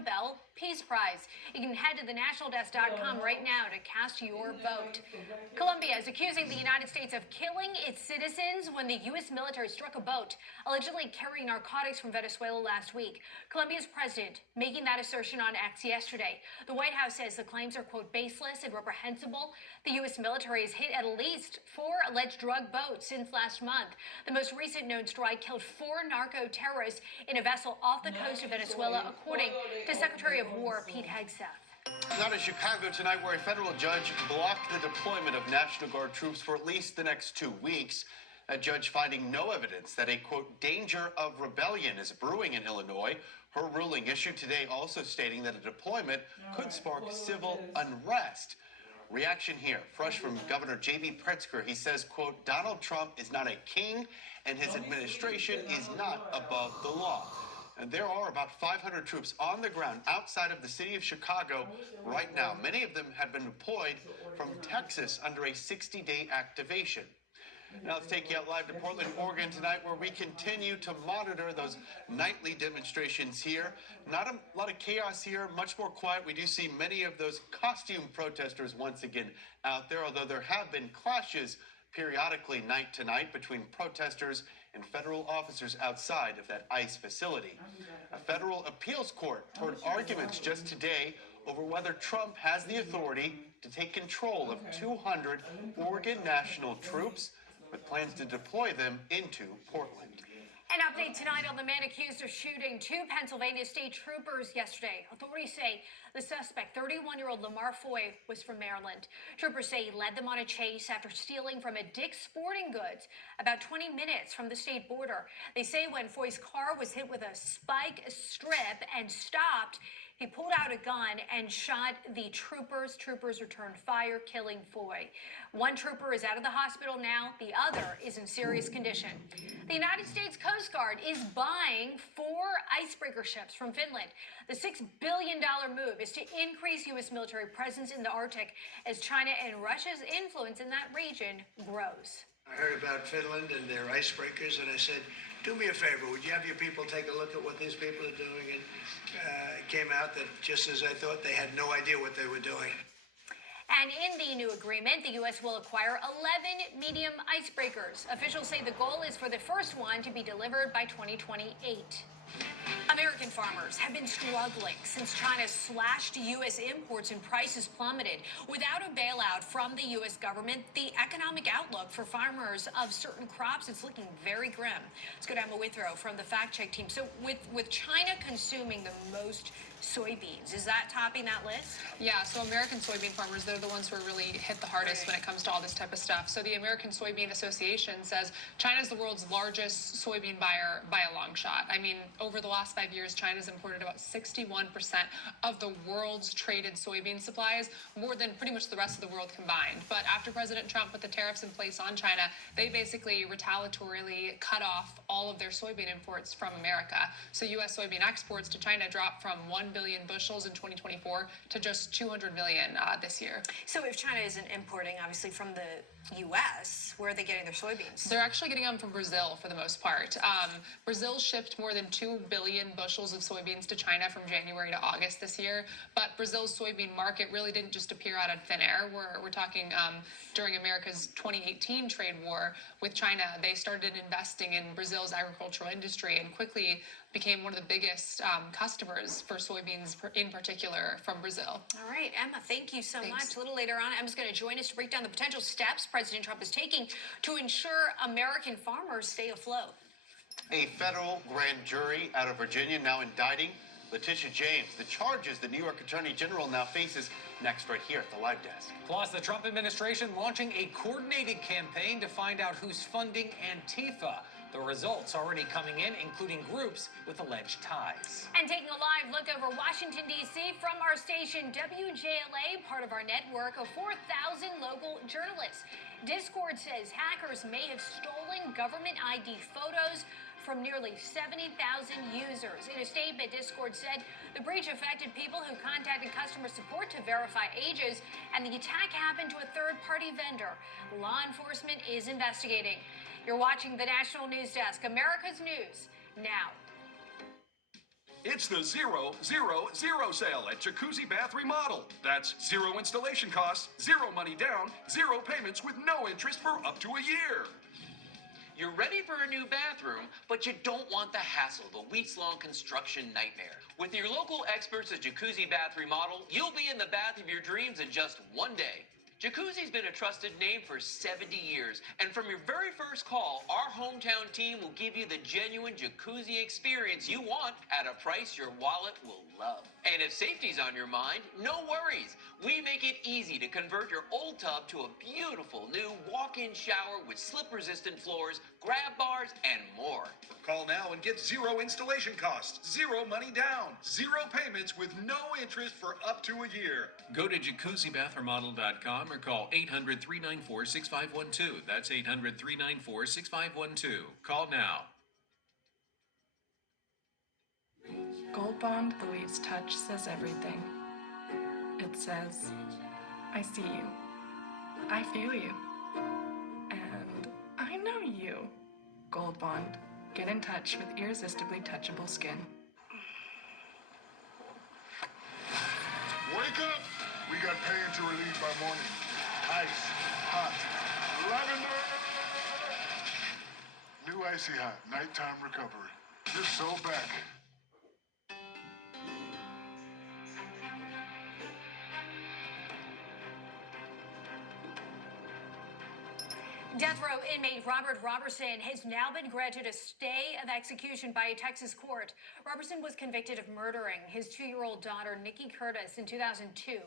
Nobel Peace Prize. You can head to thenationaldesk.com right now to cast your vote. Colombia is accusing the United States of killing its citizens when the U.S. military struck a boat allegedly carrying narcotics from Venezuela last week. Colombia's president making that assertion on X yesterday. The White House says the claims are, quote, baseless and reprehensible. The U.S. military has hit at least 4 alleged drug boats since last month. The most recent known strike killed 4 narco-terrorists in a vessel off the coast of Venezuela, according to Secretary of War Pete Hegseth. Now to Chicago tonight, where a federal judge blocked the deployment of National Guard troops for at least the next 2 weeks. A judge finding no evidence that a, quote, danger of rebellion is brewing in Illinois. Her ruling issued today also stating that a deployment could spark civil unrest. Reaction here, fresh from Governor J.B. Pritzker. He says, quote, Donald Trump is not a king and his administration is not above the law. And there are about 500 troops on the ground outside of the city of Chicago right now. Many of them have been deployed from Texas under a 60-day activation. Now let's take you out live to Portland, Oregon tonight, where we continue to monitor those nightly demonstrations here. Not a lot of chaos here, much more quiet. We do see many of those costume protesters once again out there, although there have been clashes periodically night to night between protesters and federal officers outside of that ICE facility. A federal appeals court heard arguments just today over whether Trump has the authority to take control of 200 Oregon national troops, with plans to deploy them into Portland. An update tonight on the man accused of shooting 2 Pennsylvania state troopers yesterday. Authorities say the suspect, 31-year-old Lamar Foy, was from Maryland. Troopers say he led them on a chase after stealing from a Dick's Sporting Goods about 20 minutes from the state border. They say when Foy's car was hit with a spike strip and stopped, he pulled out a gun and shot the troopers. Troopers returned fire, killing Foy. One trooper is out of the hospital now. The other is in serious condition. The United States Coast Guard is buying 4 icebreaker ships from Finland. The $6 billion move is to increase U.S. military presence in the Arctic as China and Russia's influence in that region grows. I heard about Finland and their icebreakers, and I said, do me a favor, would you have your people take a look at what these people are doing? And it came out that just as I thought, they had no idea what they were doing. And in the new agreement, the U.S. will acquire 11 medium icebreakers. Officials say the goal is for the first one to be delivered by 2028. American farmers have been struggling since China slashed U.S. imports and prices plummeted. Without a bailout from the U.S. government, the economic outlook for farmers of certain crops is looking very grim. Let's go to Emma Withrow from the Fact Check team. So with China consuming the most soybeans, is that topping that list? Yeah, so American soybean farmers, they're the ones who are really hit the hardest when it comes to all this type of stuff. So the American Soybean Association says China's the world's largest soybean buyer by a long shot. I mean, over the last 5 years, China's imported about 61% of the world's traded soybean supplies, more than pretty much the rest of the world combined. But after President Trump put the tariffs in place on China, they basically retaliatorily cut off all of their soybean imports from America. So U.S. soybean exports to China dropped from 1 billion bushels in 2024 to just 200 million this year. So if China isn't importing, obviously, from the U.S., where are they getting their soybeans? They're actually getting them from Brazil for the most part. Brazil shipped more than 2 billion bushels of soybeans to China from January to August this year. But Brazil's soybean market really didn't just appear out of thin air. We're talking during America's 2018 trade war with China, they started investing in Brazil's agricultural industry and quickly became one of the biggest customers for soybeans in particular from Brazil. All right, Emma, thank you so Thanks. much. A little later on, Emma's going to join us to break down the potential steps President Trump is taking to ensure American farmers stay afloat. A federal grand jury out of Virginia now indicting Letitia James. The charges the New York Attorney General now faces next right here at the Live Desk. Plus, the Trump administration launching a coordinated campaign to find out who's funding Antifa. The results already coming in, including groups with alleged ties. And taking a live look over Washington, D.C. from our station WJLA, part of our network of 4,000 local journalists. Discord says hackers may have stolen government ID photos from nearly 70,000 users. In a statement, Discord said the breach affected people who contacted customer support to verify ages, and the attack happened to a third-party vendor. Law enforcement is investigating. You're watching the National News Desk, America's News now. It's the 000 sale at Jacuzzi Bath Remodel. That's zero installation costs, zero money down, zero payments with no interest for up to a year. You're ready for a new bathroom, but you don't want the hassle of a weeks-long construction nightmare. With your local experts at Jacuzzi Bath Remodel, you'll be in the bath of your dreams in just one day. Jacuzzi's been a trusted name for 70 years, and from your very first call, our hometown team will give you the genuine jacuzzi experience you want at a price your wallet will love. And if safety's on your mind, no worries. We make it easy to convert your old tub to a beautiful new walk-in shower with slip-resistant floors, grab bars, and more. Call now and get zero installation costs, zero money down, zero payments with no interest for up to a year. Go to jacuzzibathremodel.com or call 800-394-6512. That's 800-394-6512. Call now. Gold Bond believes touch says everything. It says, I see you. I feel you. And I know you. Gold Bond. Get in touch with irresistibly touchable skin. Wake up! We got pain to relieve by morning. Ice, hot, lavender! New Icy Hot, nighttime recovery. You're so back. Death row inmate Robert Robertson has now been granted a stay of execution by a Texas court. Robertson was convicted of murdering his 2-year-old daughter, Nikki Curtis, in 2002.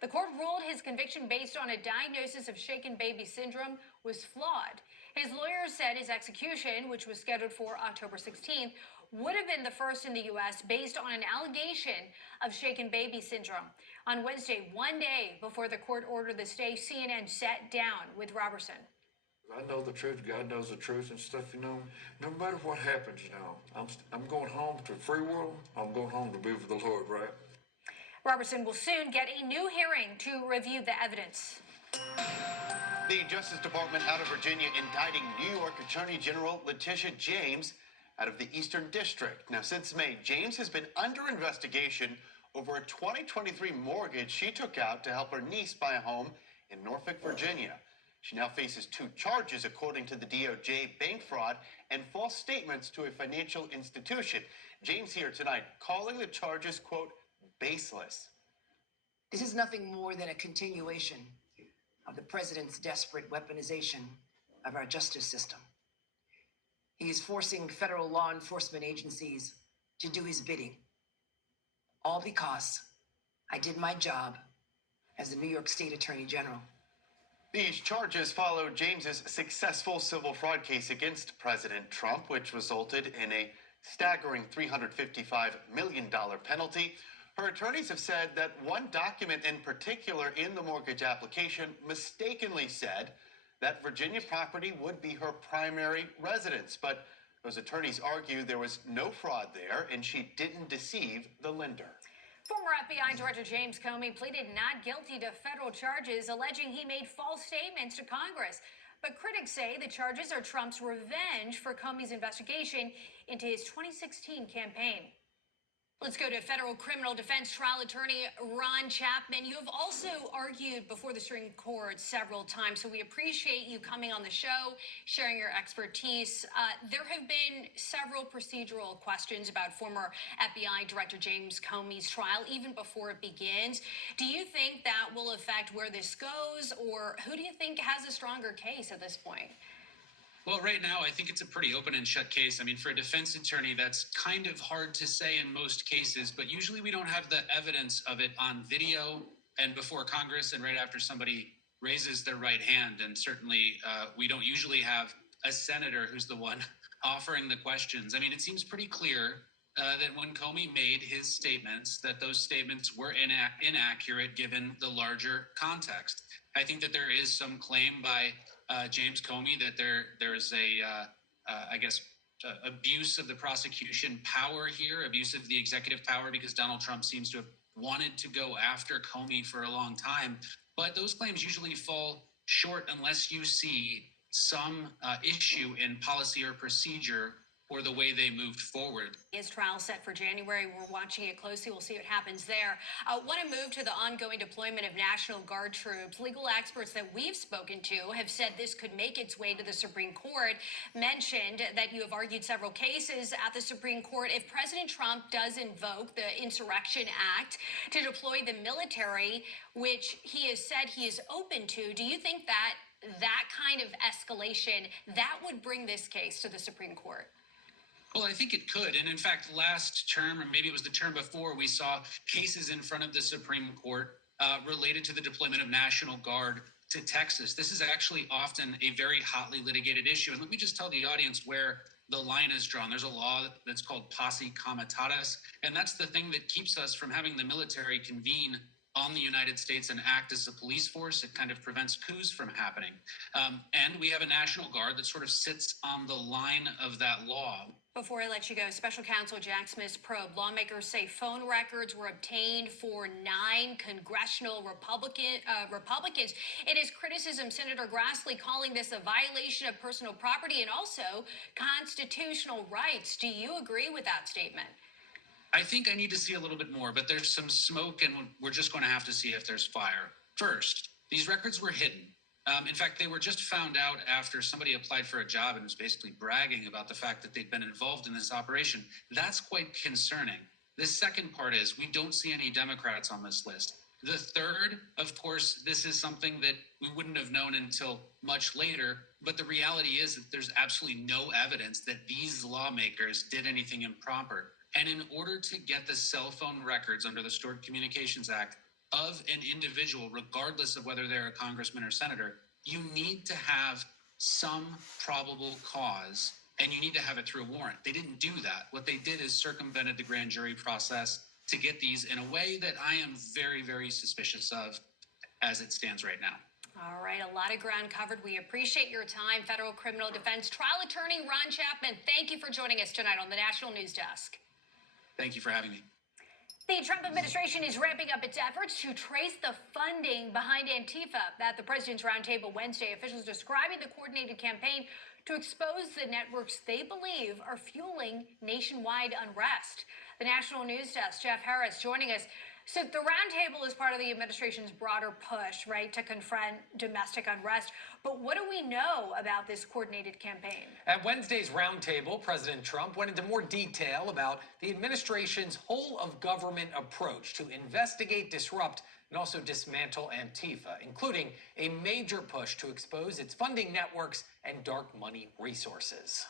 The court ruled his conviction based on a diagnosis of shaken baby syndrome was flawed. His lawyers said his execution, which was scheduled for October 16th, would have been the first in the U.S. based on an allegation of shaken baby syndrome. On Wednesday, one day before the court ordered the stay, CNN sat down with Robertson. I know the truth, God knows the truth and stuff, you know. No matter what happens, you know, I'm going home to the free world. I'm going home to be with the Lord, right? Robertson will soon get a new hearing to review the evidence. The Justice Department out of Virginia indicting New York Attorney General Letitia James out of the Eastern District. Now, since May, James has been under investigation over a 2023 mortgage she took out to help her niece buy a home in Norfolk, Virginia. She now faces 2 charges, according to the DOJ: bank fraud and false statements to a financial institution. James here tonight calling the charges, quote, baseless. This is nothing more than a continuation of the president's desperate weaponization of our justice system. He is forcing federal law enforcement agencies to do his bidding, all because I did my job as the New York State Attorney General. These charges follow James's successful civil fraud case against President Trump, which resulted in a staggering $355 million penalty. Her attorneys have said that one document in particular in the mortgage application mistakenly said that Virginia property would be her primary residence. But those attorneys argue there was no fraud there and she didn't deceive the lender. Former FBI Director James Comey pleaded not guilty to federal charges alleging he made false statements to Congress. But critics say the charges are Trump's revenge for Comey's investigation into his 2016 campaign. Let's go to federal criminal defense trial attorney Ron Chapman. You have also argued before the Supreme Court several times, so we appreciate you coming on the show, sharing your expertise. There have been several procedural questions about former FBI Director James Comey's trial, even before it begins. Do you think that will affect where this goes, or who do you think has a stronger case at this point? Well, right now, I think it's a pretty open and shut case. I mean, for a defense attorney, that's kind of hard to say in most cases, but usually we don't have the evidence of it on video and before Congress and right after somebody raises their right hand. And certainly we don't usually have a senator who's the one offering the questions. I mean, it seems pretty clear that when Comey made his statements, that those statements were inaccurate given the larger context. I think that there is some claim by James Comey that there is abuse of the prosecution power here, abuse of the executive power, because Donald Trump seems to have wanted to go after Comey for a long time. But those claims usually fall short unless you see some issue in policy or procedure or the way they moved forward. His trial set for January. We're watching it closely. We'll see what happens there. Want to move to the ongoing deployment of National Guard troops. Legal experts that we've spoken to have said this could make its way to the Supreme Court. Mentioned that you have argued several cases at the Supreme Court. If President Trump does invoke the Insurrection Act to deploy the military, which he has said he is open to, do you think that that kind of escalation, that would bring this case to the Supreme Court? Well, I think it could. And in fact, last term, or maybe it was the term before, we saw cases in front of the Supreme Court related to the deployment of National Guard to Texas. This is actually often a very hotly litigated issue. And let me just tell the audience where the line is drawn. There's a law that's called posse comitatus, and that's the thing that keeps us from having the military convene on the United States and act as a police force. It kind of prevents coups from happening. And we have a National Guard that sort of sits on the line of that law. Before I let you go, Special Counsel Jack Smith's probe. Lawmakers say phone records were obtained for 9 congressional Republicans. In his criticism, Senator Grassley calling this a violation of personal property and also constitutional rights. Do you agree with that statement? I think I need to see a little bit more, but there's some smoke, and we're just going to have to see if there's fire. First, these records were hidden. In fact, they were just found out after somebody applied for a job and was basically bragging about the fact that they'd been involved in this operation. That's quite concerning. The second part is we don't see any Democrats on this list. The third, of course, this is something that we wouldn't have known until much later, but the reality is that there's absolutely no evidence that these lawmakers did anything improper. And in order to get the cell phone records under the Stored Communications Act of an individual, regardless of whether they're a congressman or senator, you need to have some probable cause, and you need to have it through a warrant. They didn't do that. What they did is circumvented the grand jury process to get these in a way that I am very, very suspicious of as it stands right now. All right, a lot of ground covered. We appreciate your time. Federal Criminal Defense Trial Attorney Ron Chapman, thank you for joining us tonight on the National News Desk. Thank you for having me. The Trump administration is ramping up its efforts to trace the funding behind Antifa. At the President's Roundtable Wednesday, officials describing the coordinated campaign to expose the networks they believe are fueling nationwide unrest. The National News Desk, Jeff Harris, joining us. So the roundtable is part of the administration's broader push, right, to confront domestic unrest. But what do we know about this coordinated campaign? At Wednesday's roundtable, President Trump went into more detail about the administration's whole-of-government approach to investigate, disrupt, and also dismantle Antifa, including a major push to expose its funding networks and dark money resources.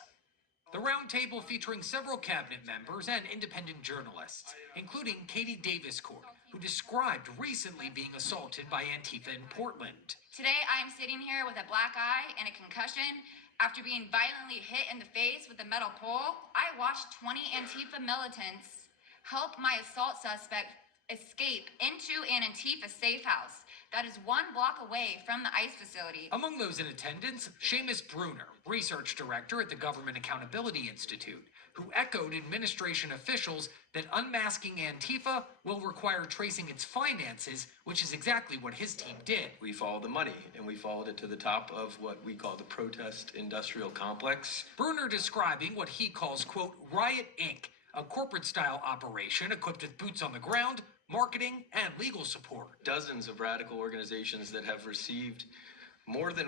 The roundtable featuring several cabinet members and independent journalists, including Katie Davis-Court, who described recently being assaulted by Antifa in Portland. Today, I'm sitting here with a black eye and a concussion after being violently hit in the face with a metal pole. I watched 20 Antifa militants help my assault suspect escape into an Antifa safe house that is 1 block away from the ICE facility. Among those in attendance, Seamus Bruner, research director at the Government Accountability Institute, who echoed administration officials that unmasking Antifa will require tracing its finances, which is exactly what his team did. We followed the money, and we followed it to the top of what we call the protest industrial complex. Bruner describing what he calls, quote, Riot Inc., a corporate-style operation equipped with boots on the ground, marketing, and legal support. Dozens of radical organizations that have received more than